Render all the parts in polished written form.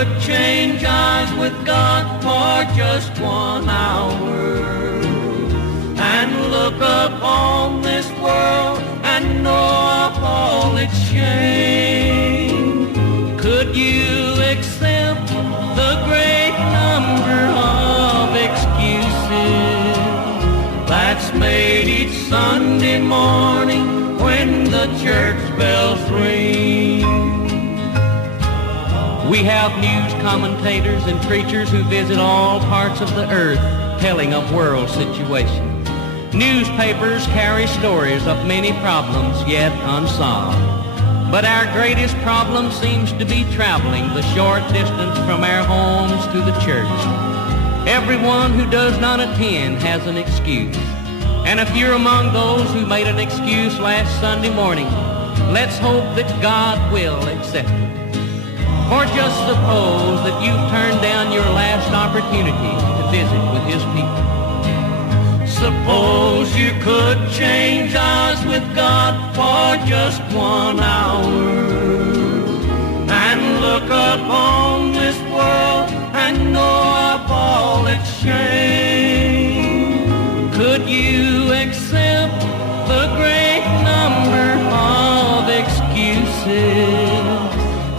could change eyes with God for just 1 hour and look upon this world and know of all its shame, could you accept the great number of excuses that's made each Sunday morning when the church bells ring? We have news commentators and preachers who visit all parts of the earth telling of world situations. Newspapers carry stories of many problems yet unsolved. But our greatest problem seems to be traveling the short distance from our homes to the church. Everyone who does not attend has an excuse. And if you're among those who made an excuse last Sunday morning, let's hope that God will accept it. Or just suppose that you've turned down your last opportunity to visit with his people. Suppose you could change eyes with God for just 1 hour and look upon this world and know of all its shame. Could you accept the great number of excuses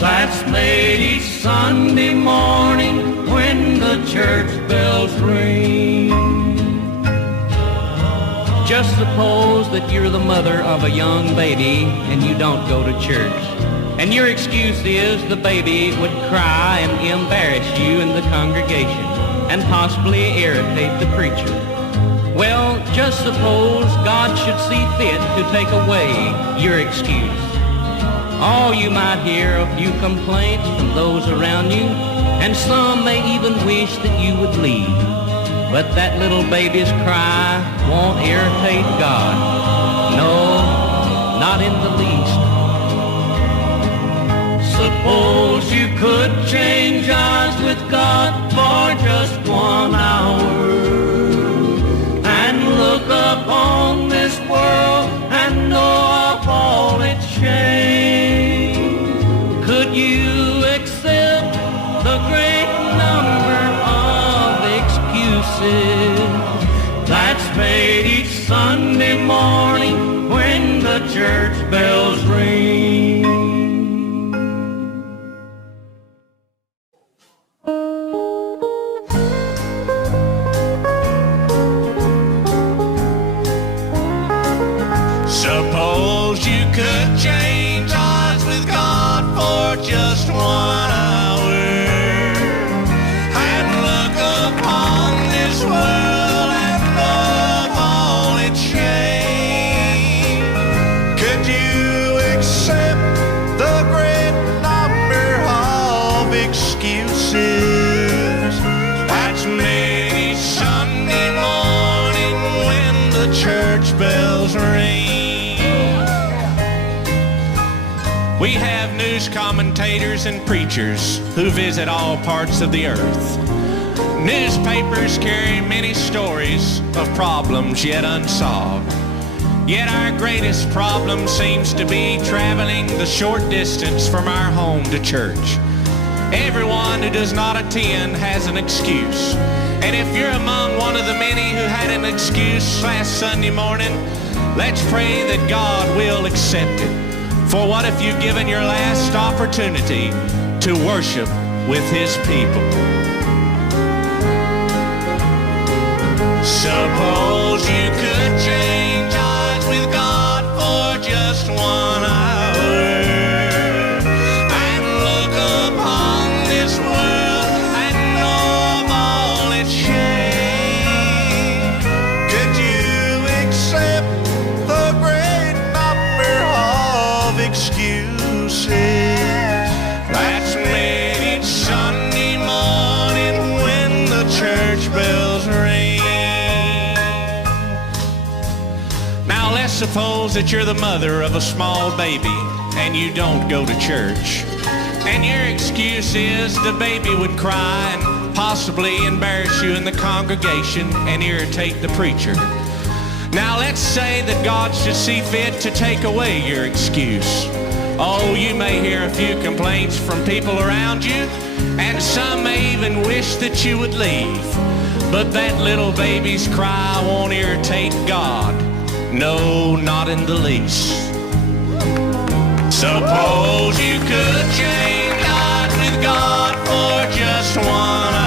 that's made each Sunday morning when the church bells ring? Just suppose that you're the mother of a young baby and you don't go to church. And your excuse is the baby would cry and embarrass you in the congregation and possibly irritate the preacher. Well, just suppose God should see fit to take away your excuse. Oh, you might hear a few complaints from those around you, and some may even wish that you would leave. But that little baby's cry won't irritate God. No, not in the least. Suppose you could change eyes with God for just 1 hour and look upon this world and know of all its shame. Could you accept the great number of excuses that's made each Sunday morning when the church bells ring? Suppose you could change eyes with God for just 1 hour and look upon this world and love all its shame. Could you accept the great number of excuses that's made each Sunday morning when the church bells ring? We have news commentators and preachers who visit all parts of the earth. Newspapers carry many stories of problems yet unsolved. Yet our greatest problem seems to be traveling the short distance from our home to church. Everyone who does not attend has an excuse. And if you're among one of the many who had an excuse last Sunday morning, let's pray that God will accept it. For what if you've given your last opportunity to worship with his people? Suppose you could change eyes with God for just 1 hour and look upon this world and know of all its shame. Could you accept the great number of excuses that's made each Sunday morning when the church bells ring? Now let's suppose that you're the mother of a small baby and you don't go to church. And your excuse is the baby would cry and possibly embarrass you in the congregation and irritate the preacher. Now let's say that God should see fit to take away your excuse. Oh, you may hear a few complaints from people around you, and some may even wish that you would leave. But that little baby's cry won't irritate God. No, not in the least. Suppose you could chain God with God for just 1